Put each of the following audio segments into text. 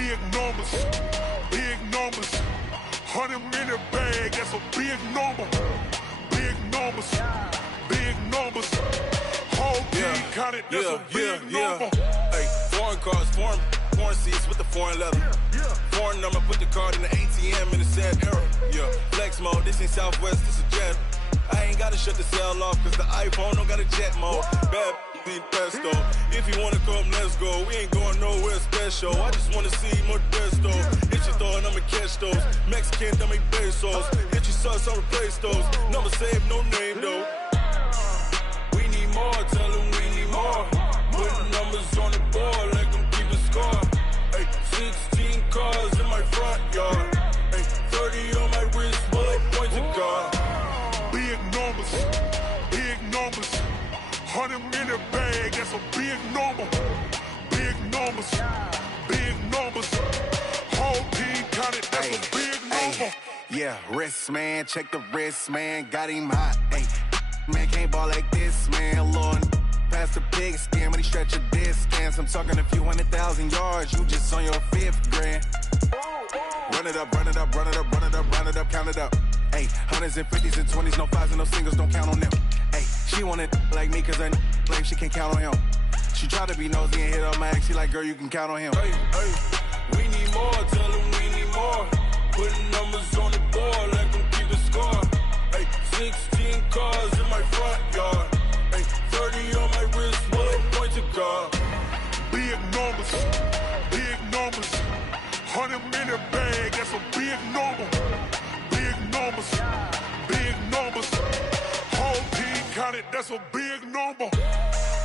Big numbers, big numbers. 100-minute bag, that's a big number. Big numbers, big numbers. Whole team counted, that's a big number. Hey, foreign cars, foreign seats with the foreign leather. Foreign number, put the card in the ATM in the sad era. Yeah, flex mode, this ain't Southwest, this a jet. I ain't gotta shut the cell off, cause the iPhone don't got a jet mode. Bad need pesto. If you wanna come, let's go. We ain't going nowhere special. I just wanna see Modesto. Hit your thought, I'ma catch those. Mexican, I'ma make pesos. Hit your sus, I'll replace those. Number saved, no name though. We need more, tell them we need more. Putting numbers on the board, like them keep a score. Hey, 16 cars in my front yard. Hey, 30 on my wrist, bullet points of God. Big numbers, big numbers. 100-minute bag, that's a big number. Big numbers, big numbers. Whole team counted, that's a big number. Yeah, wrist man, check the wrist man, got him hot. Ay, man can't ball like this, man. Lord, past the pig skin when he stretch a distance. I'm talking a few 100,000 yards, you just on your 5th grand. Run it up, run it up, run it up, run it up, run it up, count it up. Ay, 100s and 50s and 20s, no 5s and no singles, don't count on them. Ay, she want it like me, cause her claim she can't count on him. She try to be nosy and hit on my ex, she like, girl, you can count on him. Hey, hey, we need more, tell them we need more. Putting numbers on the board, let them keep a score. Hey, 16 cars in my front yard. Hey, 30 on my wrist, bullet points of God. Big numbers, big numbers. 100-minute bag, that's a big number. Big numbers, big numbers. Whole team counted, that's a big number.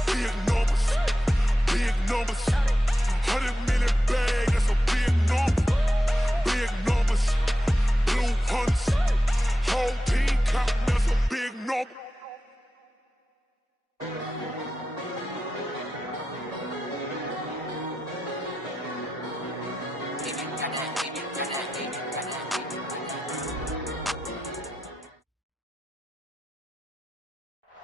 Big numbers, big numbers. 100-minute bag, that's a big number. Big numbers, blue hunts. Whole team counting, that's a big number.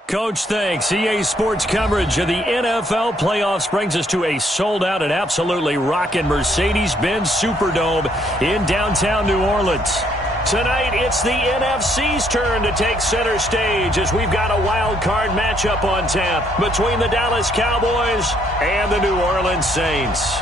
Coach, thanks. EA Sports coverage of the NFL playoffs brings us to a sold-out and absolutely rocking Mercedes-Benz Superdome in downtown New Orleans. Tonight, it's the NFC's turn to take center stage as we've got a wild card matchup on tap between the Dallas Cowboys and the New Orleans Saints.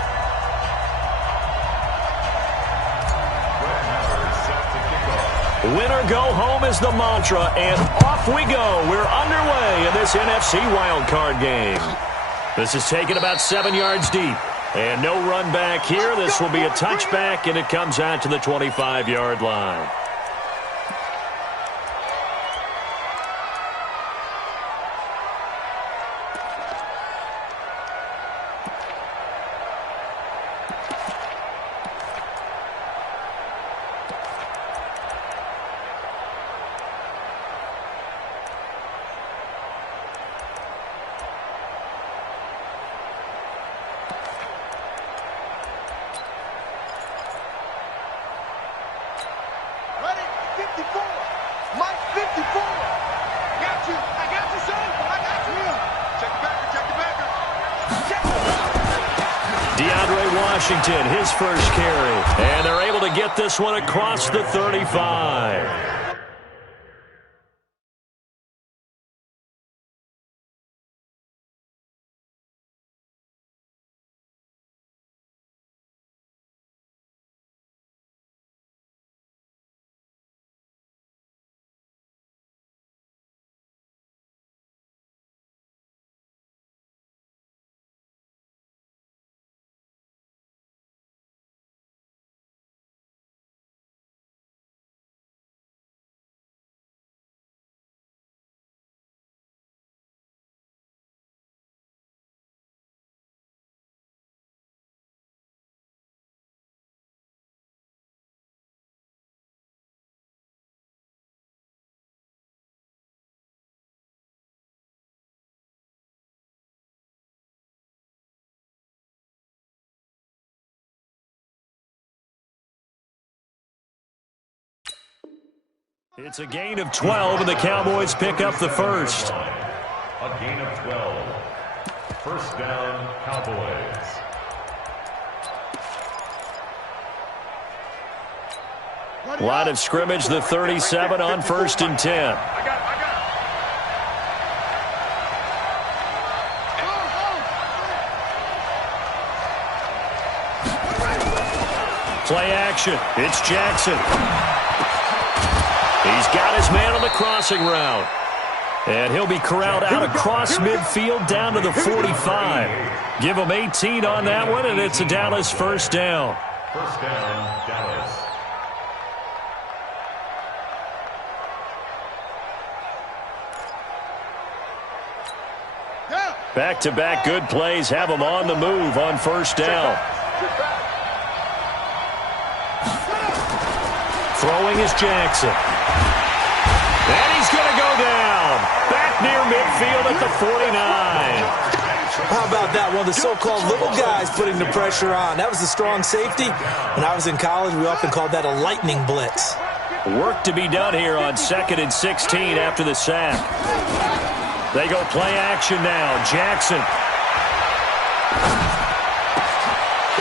Winner go home is the mantra, and off we go. We're underway in this NFC wildcard game. This is taken about 7 yards deep, and no run back here. This will be a touchback, and it comes out to the 25-yard line. Washington, his first carry, and they're able to get this one across the 35. It's a gain of 12, and the Cowboys pick up the first. A gain of 12. First down, Cowboys. Line of scrimmage, the 37 on 1st and 10. Play action. It's Jackson. He's got his man on the crossing route. And he'll be corralled out across midfield down to the 45. Give him 18 on that one, and it's a Dallas first down. First down, Dallas. Back-to-back good plays have him on the move on first down. Throwing is Jackson. And he's going to go down. Back near midfield at the 49. How about that? One of the so-called little guys putting the pressure on. That was a strong safety. When I was in college, we often called that a lightning blitz. Work to be done here on 2nd and 16 after the sack. They go play action now. Jackson.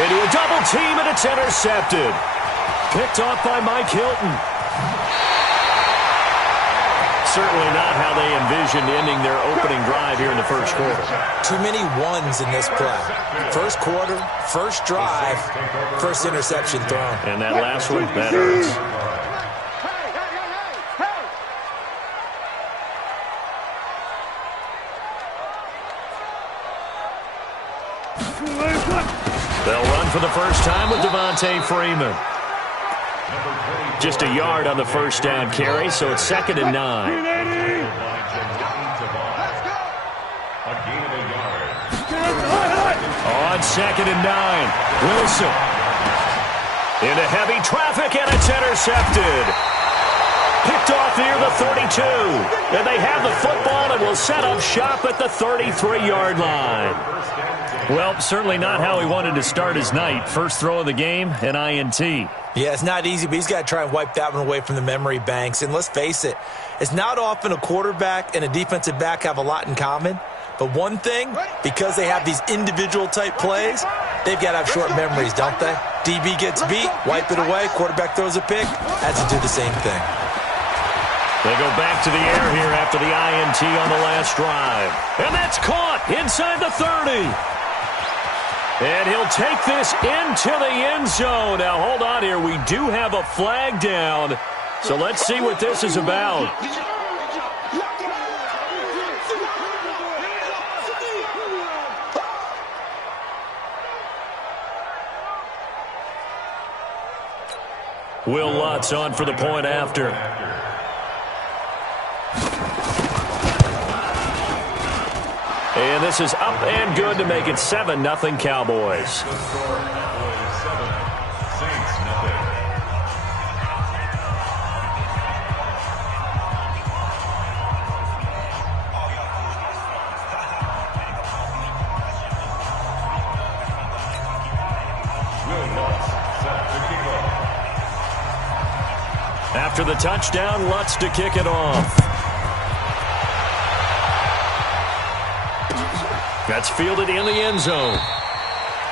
Into a double team, and it's intercepted. Picked off by Mike Hilton. Certainly not how they envisioned ending their opening drive here in the first quarter. Too many ones in this play. First quarter, first drive, first interception thrown. And that last one, that hurts. They'll run for the first time with Devontae Freeman. Just a yard on the first down carry, so it's 2nd and 9. On 2nd and 9, Wilson. Into heavy traffic, and it's intercepted. Picked off near the 32. And they have the football and will set up shop at the 33-yard line. Well, certainly not how he wanted to start his night. First throw of the game, an INT. Yeah, it's not easy, but he's got to try and wipe that one away from the memory banks. And let's face it, it's not often a quarterback and a defensive back have a lot in common. But one thing, because they have these individual-type plays, they've got to have short memories, don't they? DB gets beat, wipe it away, quarterback throws a pick, has to do the same thing. They go back to the air here after the INT on the last drive. And that's caught inside the 30. And he'll take this into the end zone. Now, hold on here. We do have a flag down. So let's see what this is about. Will Lutz on for the point after. And this is up and good to make it 7-0 Cowboys. After the touchdown, Lutz to kick it off. That's fielded in the end zone.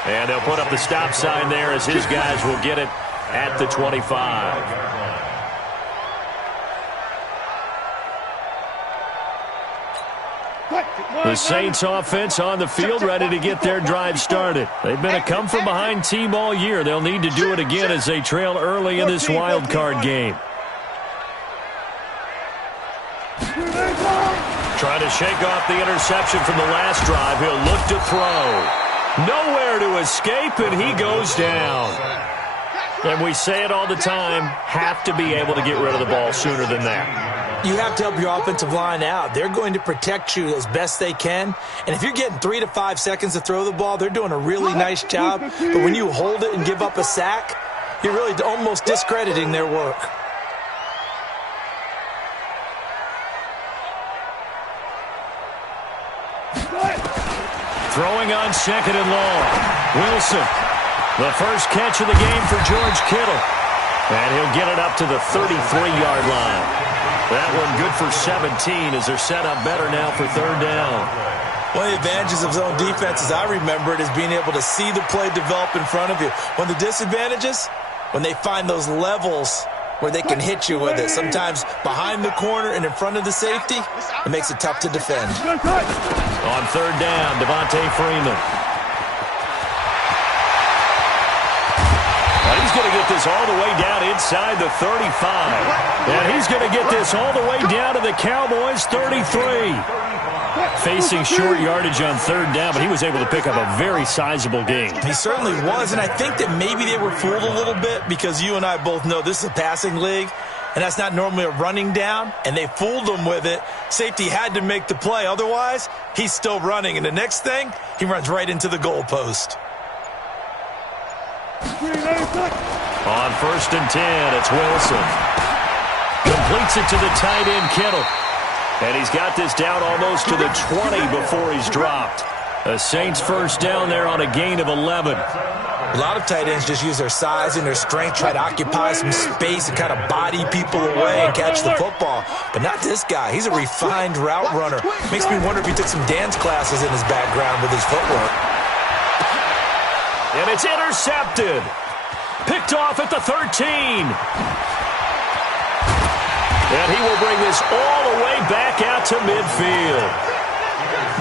And they'll put up the stop sign there as his guys will get it at the 25. The Saints offense on the field ready to get their drive started. They've been a come-from-behind team all year. They'll need to do it again as they trail early in this wild card game. Trying to shake off the interception from the last drive. He'll look to throw. Nowhere to escape, and he goes down. And we say it all the time, have to be able to get rid of the ball sooner than that. You have to help your offensive line out. They're going to protect you as best they can. And if you're getting 3 to 5 seconds to throw the ball, they're doing a really nice job. But when you hold it and give up a sack, you're really almost discrediting their work. Throwing on 2nd and long. Wilson. The first catch of the game for George Kittle. And he'll get it up to the 33-yard line. That one good for 17 as they're set up better now for 3rd down. One of the advantages of zone defense, as I remember it, is being able to see the play develop in front of you. One of the disadvantages, when they find those levels where they can hit you with it. Sometimes behind the corner and in front of the safety, it makes it tough to defend. On third down, Devontae Freeman. And he's going to get this all the way down inside the 35. And he's going to get this all the way down to the Cowboys' 33. Facing short yardage on third down, but he was able to pick up a very sizable gain. He certainly was, and I think that maybe they were fooled a little bit because you and I both know this is a passing league, and that's not normally a running down, and they fooled him with it. Safety had to make the play. Otherwise, he's still running, and the next thing, he runs right into the goalpost. On first and 10, it's Wilson. Completes it to the tight end, Kittle. And he's got this down almost to the 20 before he's dropped. The Saints first down there on a gain of 11. A lot of tight ends just use their size and their strength, try to occupy some space and kind of body people away and catch the football. But not this guy. He's a refined route runner. Makes me wonder if he took some dance classes in his background with his footwork. And it's intercepted. Picked off at the 13. And he will bring this all the way back out to midfield.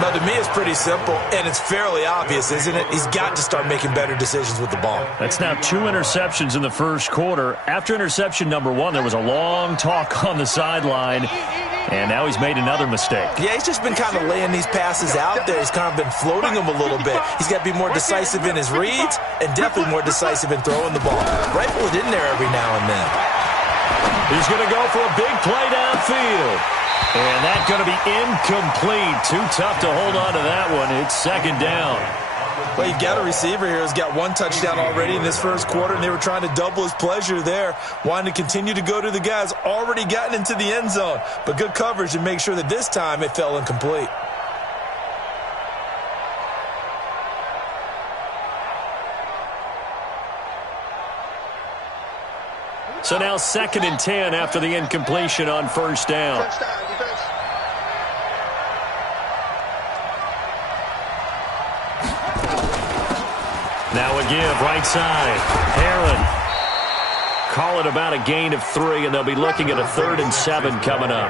But to me, it's pretty simple, and it's fairly obvious, isn't it? He's got to start making better decisions with the ball. That's now 2 interceptions in the first quarter. After interception number 1, there was a long talk on the sideline, and now he's made another mistake. Yeah, he's just been kind of laying these passes out there. He's kind of been floating them a little bit. He's got to be more decisive in his reads and definitely more decisive in throwing the ball. Rifle it in there every now and then. He's going to go for a big play downfield. And that's going to be incomplete. Too tough to hold on to that one. It's second down. Well, you got a receiver here who's got 1 touchdown already in this first quarter, and they were trying to double his pleasure there, wanting to continue to go to the guys already gotten into the end zone. But good coverage to make sure that this time it fell incomplete. So now second and 10 after the incompletion on first down. Now a give, right side. Herron. Call it about a gain of 3, and they'll be looking at a 3rd and 7 coming up.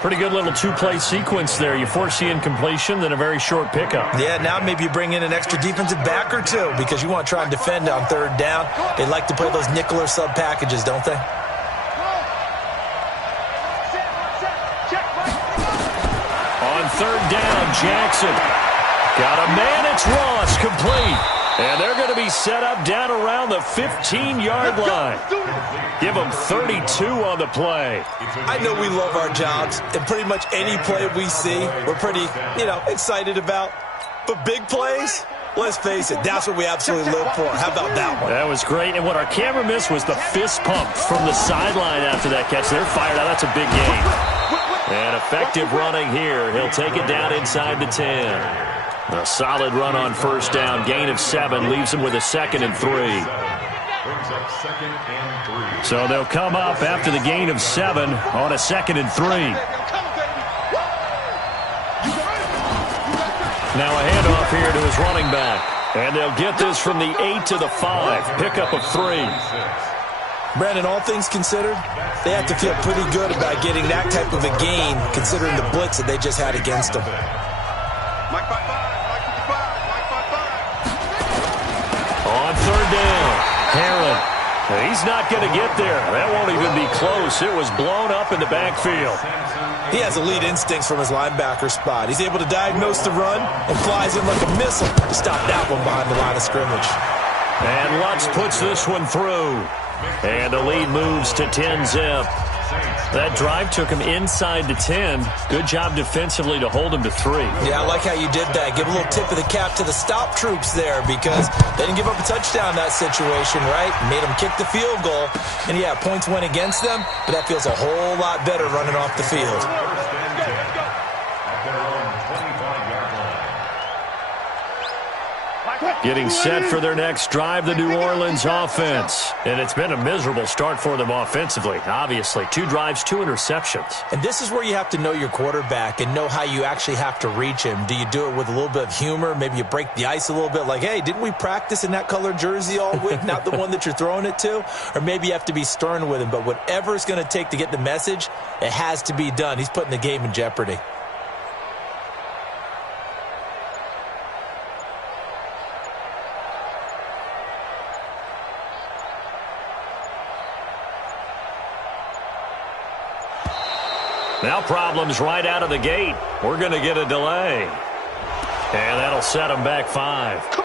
Pretty good little 2-play sequence there. You force the incompletion, then a very short pickup. Yeah, now maybe you bring in an extra defensive back or 2 because you want to try and defend on third down. They like to play those nickel or sub packages, don't they? On third down, Jackson. Got a man, it's Ross, complete. And they're going to be set up down around the 15-yard line. Give them 32 on the play. I know we love our jobs, and pretty much any play we see, we're pretty, excited about. But big plays, let's face it, that's what we absolutely live for. How about that one? That was great. And what our camera missed was the fist pump from the sideline after that catch. They're fired out. That's a big gain. And effective running here. He'll take it down inside the 10. A solid run on first down. Gain of 7 leaves him with a 2nd and 3. So they'll come up after the gain of 7 on a 2nd and 3. Now a handoff here to his running back. And they'll get this from the 8 to the 5. Pickup of 3. Brandon, all things considered, they have to feel pretty good about getting that type of a gain considering the blitz that they just had against them. On third down, Herron. He's not going to get there. That won't even be close. It was blown up in the backfield. He has elite instincts from his linebacker spot. He's able to diagnose the run and flies in like a missile to stop that one behind the line of scrimmage. And Lutz puts this one through. And the lead moves to 10-zip. That drive took him inside the 10. Good job defensively to hold him to 3. Yeah, I like how you did that. Give a little tip of the cap to the stop troops there because they didn't give up a touchdown in that situation, right? Made them kick the field goal. And, yeah, points went against them, but that feels a whole lot better running off the field. Getting set for their next drive, the New Orleans offense. And it's been a miserable start for them offensively, obviously. 2 drives, 2 interceptions. And this is where you have to know your quarterback and know how you actually have to reach him. Do you do it with a little bit of humor? Maybe you break the ice a little bit like, hey, didn't we practice in that colored jersey all week, not the one that you're throwing it to? Or maybe you have to be stern with him. But whatever it's going to take to get the message, it has to be done. He's putting the game in jeopardy. Now problems right out of the gate. We're going to get a delay. And that'll set them back 5.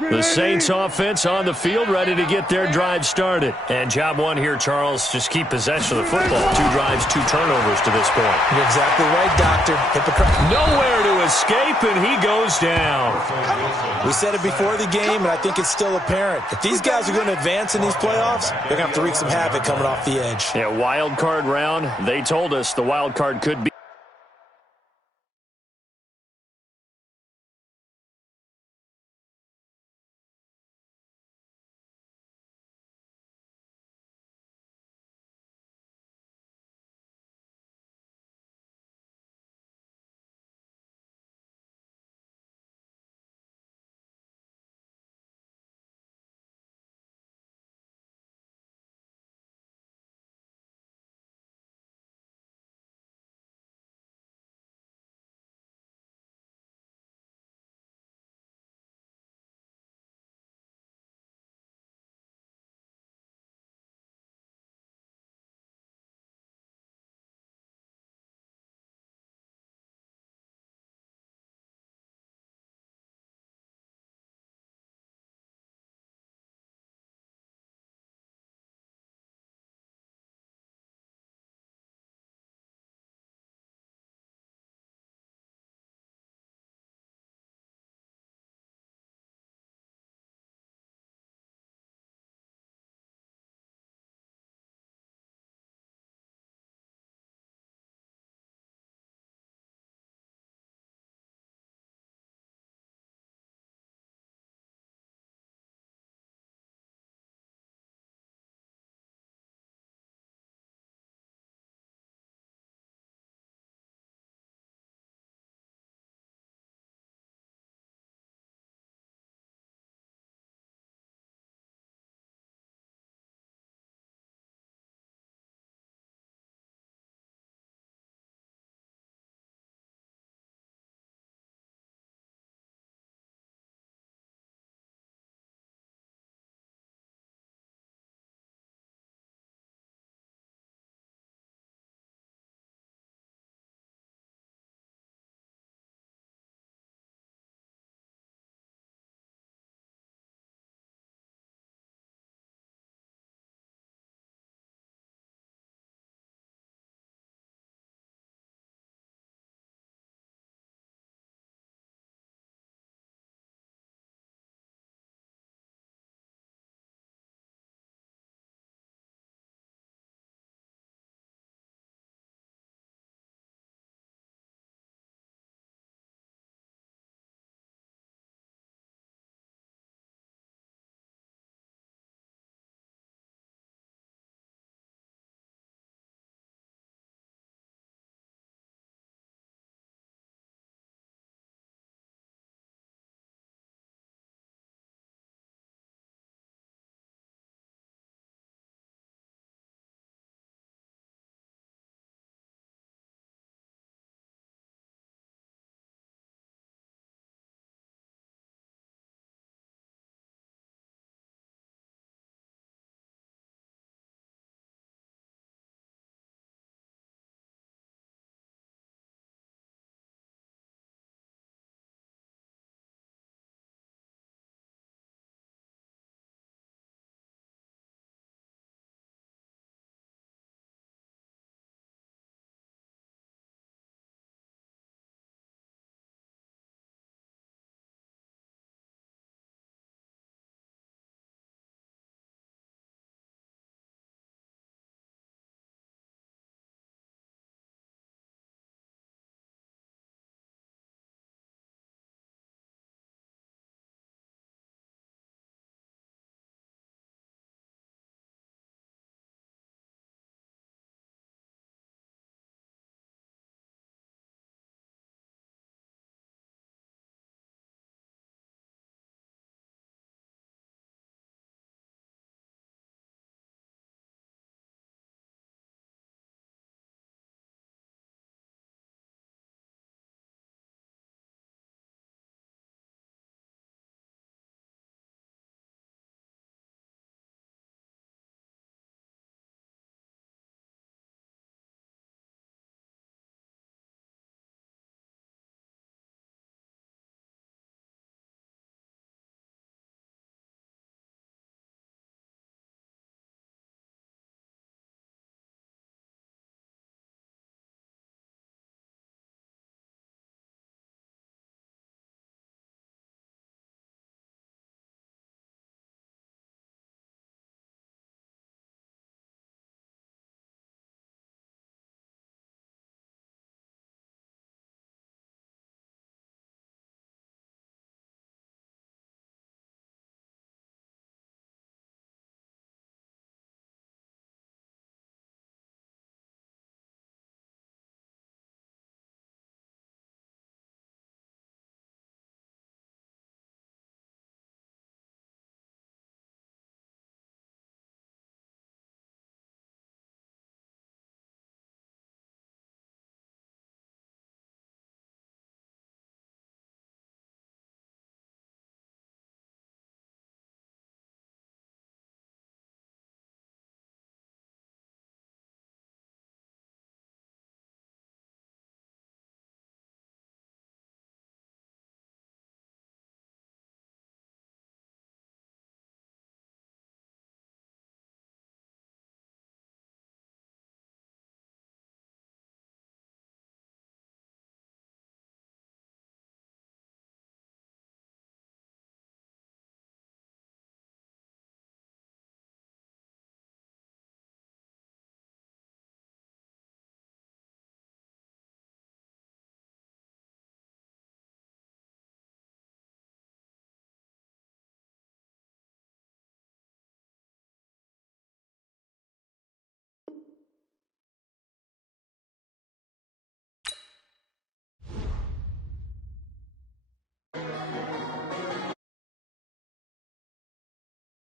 The Saints offense on the field, ready to get their drive started. And job one here, Charles, just keep possession of the football. 2 drives, 2 turnovers to this point. You're exactly right, Doctor. Nowhere to escape, and he goes down. We said it before the game, and I think it's still apparent. If these guys are going to advance in these playoffs, they're going to have to wreak some havoc coming off the edge. Yeah, wild card round. They told us the wild card could be